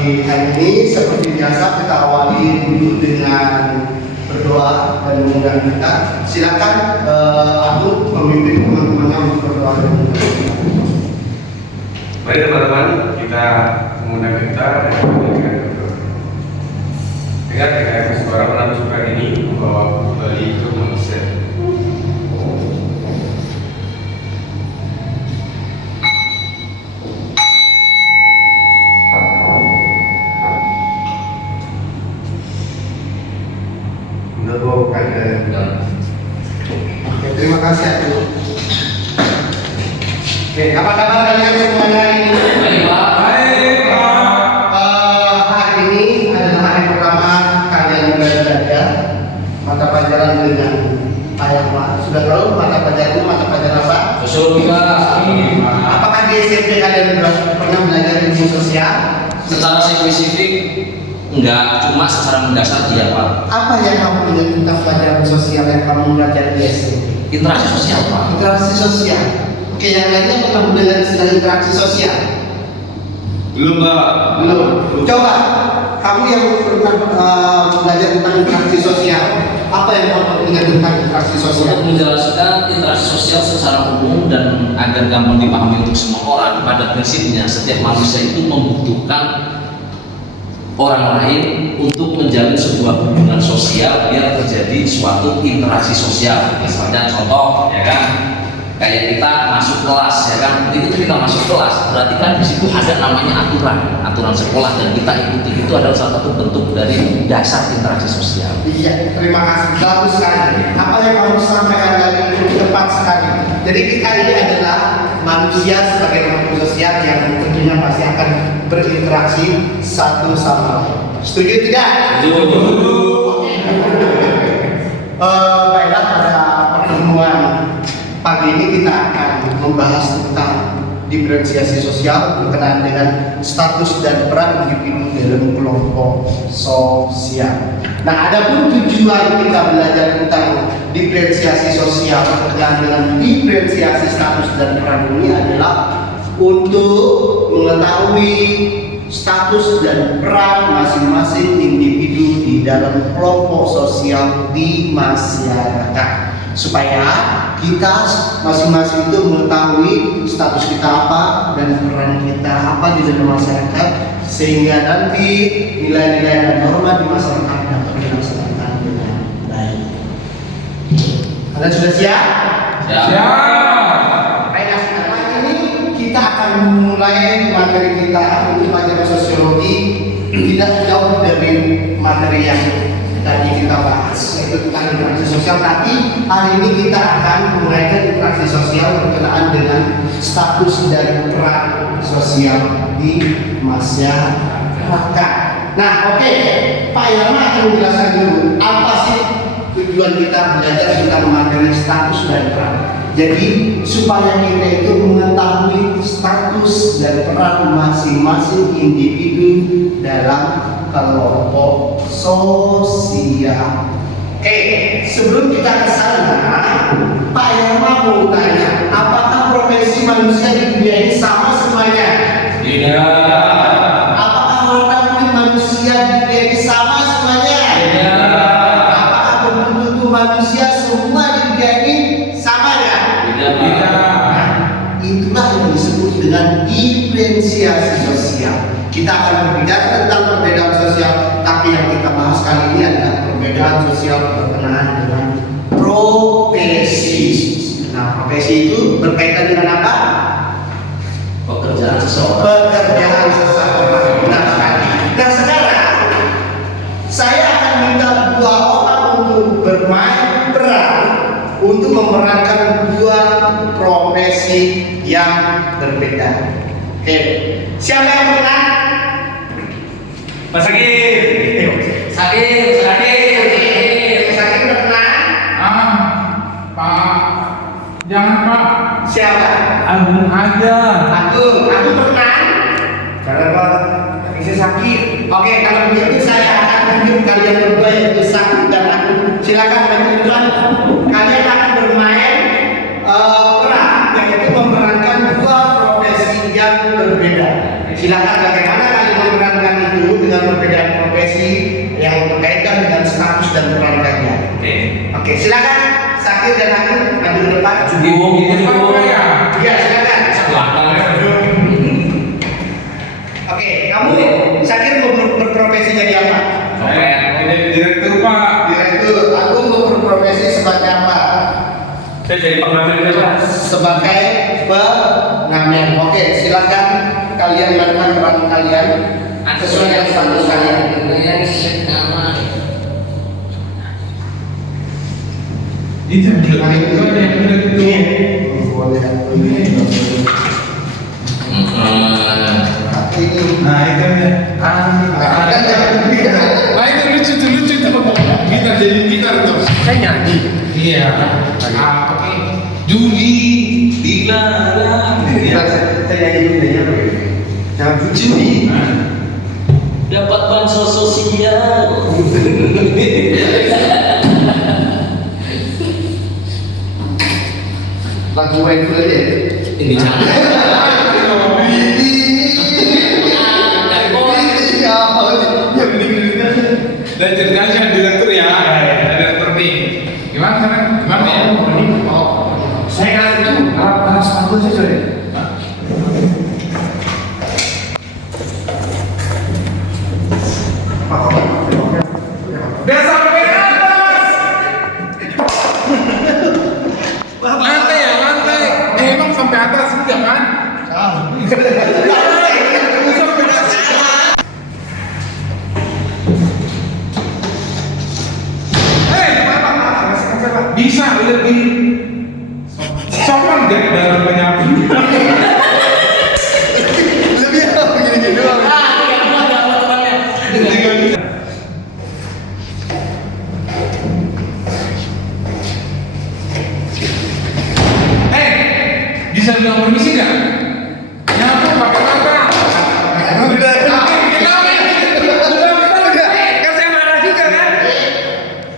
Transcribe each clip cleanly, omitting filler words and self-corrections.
pagi hari ini seperti biasa kita awali dulu dengan berdoa dan mengundang kita. Silakan aku memimpin teman-temannya untuk berdoa dan mengundang kita. Mari teman-teman, kita mengundang kita dan menjadikan berdoa. Ingat dengan suara menantu surat ini membawa kembali ke manusia. Oke, terima kasih aku. Oke, apa kabar kalian semuanya ini? Baik, Pak. Hari ini adalah hari pertama kalian belajar mata pelajaran dengan Ayama. Sudah tahu mata pelajaran apa? Sosiologika. Apakah di SMP kalian pernah belajar ilmu sosial? Secara spesifik enggak, cuma secara mendasar iya Pak. Apa yang kamu ingat tentang pelajaran sosial yang kamu belajar di SMP? Interaksi sosial Pak. Interaksi sosial. Oke, yang lainnya pernah mendengar istilah interaksi sosial? Belum, Pak. Belum. Coba kamu yang pernah belajar tentang interaksi sosial, apa yang kamu ingat tentang interaksi sosial? Untuk menjelaskan interaksi sosial secara umum dan agar gampang dipahami untuk semua orang, pada prinsipnya setiap manusia itu membutuhkan orang lain untuk menjalin sebuah hubungan sosial biar terjadi suatu interaksi sosial. Misalnya contoh, ya kan, kayak kita masuk kelas, ya kan, itu kita masuk kelas, berarti kan di situ ada namanya aturan sekolah dan kita ikuti. Itu adalah salah satu bentuk dari dasar interaksi sosial. Iya, terima kasih. Bagus sekali. Apa yang kamu sampaikan tadi itu tepat sekali. Jadi kita ini adalah manusia sebagai makhluk sosial yang tentunya pasti akan berinteraksi satu sama lain. Setuju tidak? Setuju. Baiklah, pada pertemuan pagi ini kita akan membahas tentang diferensiasi sosial berkenaan dengan status dan peran individu dalam kelompok sosial. Nah, adapun tujuan kita belajar tentang diferensiasi sosial berkenaan dengan diferensiasi status dan peran ini adalah untuk mengetahui status dan peran masing-masing individu di dalam kelompok sosial di masyarakat, supaya kita masing-masing itu mengetahui status kita apa dan peran kita apa di dalam masyarakat, sehingga nanti nilai-nilai dan norma di masyarakat dapat dilaksanakan dengan baik. Kalian sudah siap? Baiklah, sekarang ini kita akan memulai materi kita untuk pelajaran sosiologi tidak jauh dari materi yang tadi kita bahas, yaitu tentang interaksi sosial. Tapi hari ini kita akan memulai interaksi sosial berkenaan dengan status dan peran sosial di masyarakat. Nah, oke, Pak Yama akan menjelaskan dulu apa sih tujuan kita belajar tentang materi status dan peran. Jadi supaya kita itu mengetahui status dan peran masing-masing individu dalam kelompok sosial. Oke, sebelum kita ke sana, Pak Yama mau tanya, apakah profesi manusia di dunia ini sama semuanya? Tidak. Apakah warna kulit manusia di dunia ini sama semuanya? Tidak. Apakah bentuk tubuh manusia semua di dunia ini sama ya? Tidak. Nah, itulah yang disebut dengan diferensiasi sosial. Kita akan berbicara tentang perbedaan sosial, tapi yang kita bahas kali ini adalah perbedaan sosial berkenaan dengan profesi. Nah, profesi itu berkaitan dengan apa? Pekerjaan seseorang. Pekerjaan seseorang. Benar sekali. Nah, sekarang saya akan minta dua orang untuk bermain peran untuk memerankan dua profesi yang berbeda. Oke, siapa yang menang? Mas Sakit. Sakit. Sakit udah menang? Pak, jangan Pak, Siapa? Agung aja. Aku menang. Karena Pak isi sakit. Oke, kalau begitu saya akan tunjuk kalian berdua yaitu Sakit dan aku. Silakan lanjutkan. Kalian akan bermain peran, yaitu memerankan dua profesi yang berbeda. Silakan bagaimana kalian memerankan itu? dengan perbedaan profesi yang berkaitan dengan status dan peran kalian. Oke, silakan Sakir dan Agung maju ke depan. Iya, silakan. Oke, kamu Sakir mau berprofesi jadi apa? Direktur Pak. Direktur. Agung mau berprofesi sebagai apa? Saya jadi pengamen Pak. Sebagai pengamen. Oke, silakan kalian melakukan peran kalian sesuai dengan status kalian. Itu belum itu ada yang bilang itu. Nah itu itu lucu itu kita jadi gitar tuh. Saya nyanyi. Iya. Oke. Juli dilarang. Saya nyanyi dulu ya. Jangan Juli. Dapat bansos sosial. Lagu yang dulu ya. Ini jangan. Dan ceritanya direktur ya. Direktur nih. Gimana sekarang? Gimana ya? Saya kali itu alat sepatu sih sorry. Udah sampai atas. Lantai ya lantai. Emang sampai atas enggak kan? Sampai atas. Bisa lebih sopan gak dalam penyapu? Lebih apa gini-gini doang. Bisa bilang permisi gak? Nyapu pakai apa? Udah. Kan saya marah juga kan?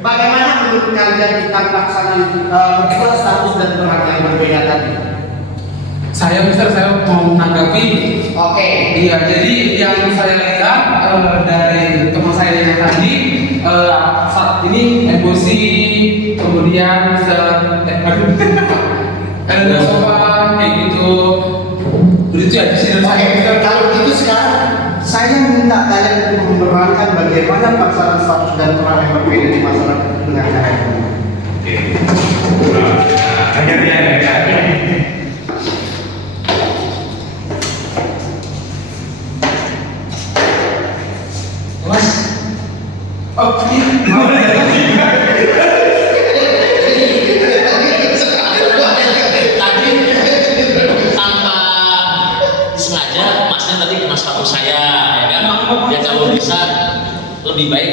Bagaimana menurut kalian tentang pelaksanaan berdua status dan peran yang berbeda tadi? Saya mau menanggapi. Oke. Iya, jadi yang saya lihat dari teman saya yang tadi saat ini emosi, kemudian ada sopan kayak gitu. Begitu ya di sini Oke, saya. kalau gitu sekarang saya minta kalian untuk memerankan bagaimana pelaksanaan status dan peran yang berbeda di masyarakat dengan cara ini. Akhirnya ya. Mas. Oh, Tadi tanpa disengaja masnya tadi kena sepatu saya, ya kan? Ya kalau bisa lebih baik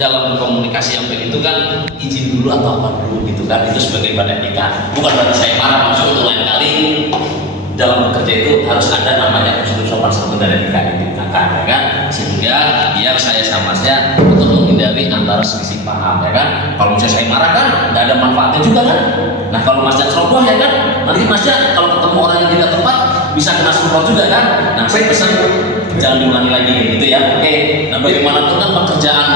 dalam berkomunikasi yang begitu kan izin dulu atau apa dulu gitu kan, itu sebagai badan nikah. Bukan berarti saya marah, maksud untuk lain kali dalam bekerja itu harus ada namanya unsur sopan santun dan nikah ditingkatkan, ya kan? Sehingga biar saya sama masnya untuk menghindari antara selisih paham, ya kan? Kalau misalnya saya marah kan nggak ada manfaatnya juga kan? Nah kalau masnya ceroboh ya kan, nanti masnya kalau ketemu orang yang tidak tepat bisa kena semprot juga kan? Nah saya pesan jangan diulangi lagi gitu ya. Oke, nah bagaimanapun kan pekerjaan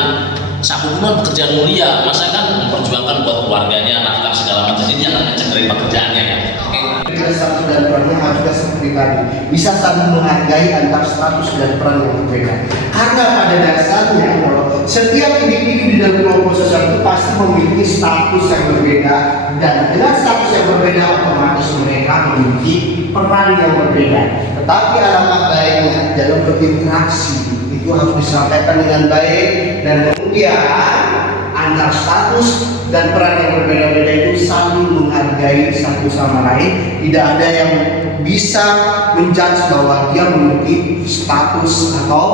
sapu kan pekerjaan mulia, masa kan memperjuangkan buat keluarganya, nafkah segala macam, ini jangan ngecek dari pekerjaannya kan? Oke. Status dan perannya harus juga seperti tadi, bisa saling menghargai antar status dan peran yang berbeda. Karena pada dasarnya kalau setiap individu di dalam kelompok sosial itu pasti memiliki status yang berbeda, dan dengan status yang berbeda otomatis mereka memiliki peran yang berbeda. Tetapi alangkah baiknya dalam berinteraksi itu harus disampaikan dengan baik, dan kemudian antar status dan peran yang berbeda-beda itu saling menghargai satu sama lain. Tidak ada yang bisa menjudge bahwa dia memiliki status atau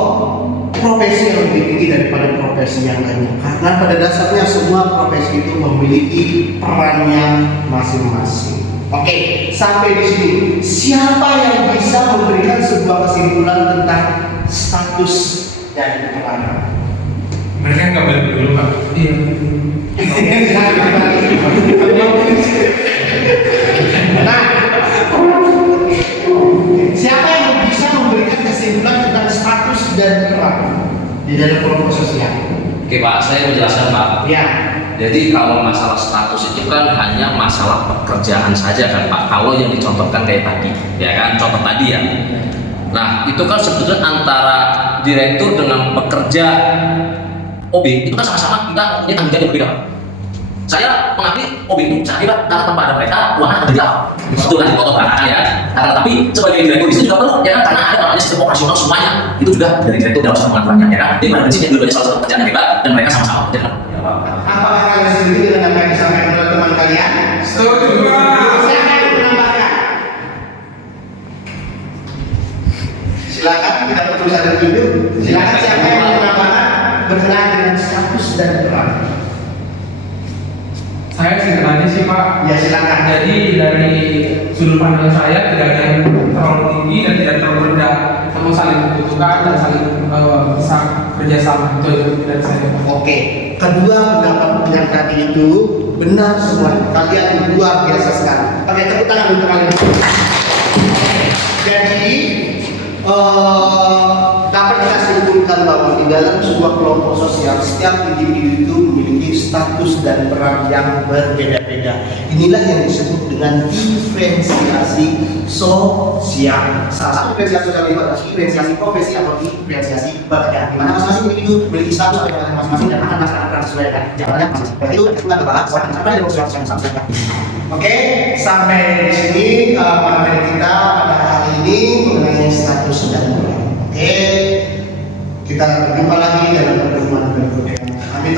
profesi yang lebih tinggi daripada profesi yang lainnya, karena pada dasarnya semua profesi itu memiliki perannya masing-masing. Oke, sampai di sini siapa yang bisa memberikan sebuah kesimpulan tentang status dan peran? Mereka nggak balik dulu Pak. Iya. Nah, siapa yang bisa memberikan kesimpulan tentang status dan peran? di dalam kelompok sosial. Oke Pak, saya menjelaskan Pak. Ya, Jadi kalau masalah status itu kan hanya masalah pekerjaan saja kan Pak. Kalau yang dicontohkan kayak tadi, ya kan, contoh tadi ya. Nah itu kan sebetulnya antara direktur dengan pekerja OB itu kan sama-sama kita punya tanggung jawab yang berbeda Pak. Saya mengakui OB itu saya kira karena tanpa ada mereka uangnya akan jadi apa? Itu kan foto belakang ya. Karena tapi sebagai direktur di situ juga perlu ya kan, karena ada namanya sistem operasional semuanya itu juga dari direktur dalam satu pengaturannya ya kan. Jadi pada prinsipnya dua-duanya salah satu pekerjaan kita dan mereka sama-sama bekerja. apakah kalian setuju dengan apa yang disampaikan oleh teman kalian? Setuju Pak. Siapa yang menambahkan? Silakan, tidak perlu saya tunjuk. Silakan siapa yang mau menambahkan berkenaan dengan status dan peran? Saya singkat aja sih Pak. Ya silakan. Jadi dari sudut pandang saya tidak ada yang terlalu tinggi dan tidak terlalu rendah, namun saling membutuhkan dan saling bisa kerjasama. Itu dari saya. Oke, kedua pendapat yang tadi itu benar semua. Kalian luar biasa sekali. Oke, tepuk tangan untuk kalian. Jadi dapat kita simpulkan bahwa di dalam sebuah kelompok sosial setiap individu itu memiliki status dan peran yang berbeda-beda. Inilah yang disebut dengan diferensiasi sosial. Salah satu diferensiasi sosial itu adalah diferensiasi profesi atau diferensiasi pekerjaan. Di mana masing-masing individu memiliki status atau jabatan masing-masing dan akan melaksanakan sesuai dengan jabatannya masing-masing. Berarti itu kita bahas sampai dengan sosial yang sama. Oke, sampai di sini materi kita pada hari ini mengenai status dan peran. Oke, kita berjumpa lagi dalam pertemuan berikutnya. Amin.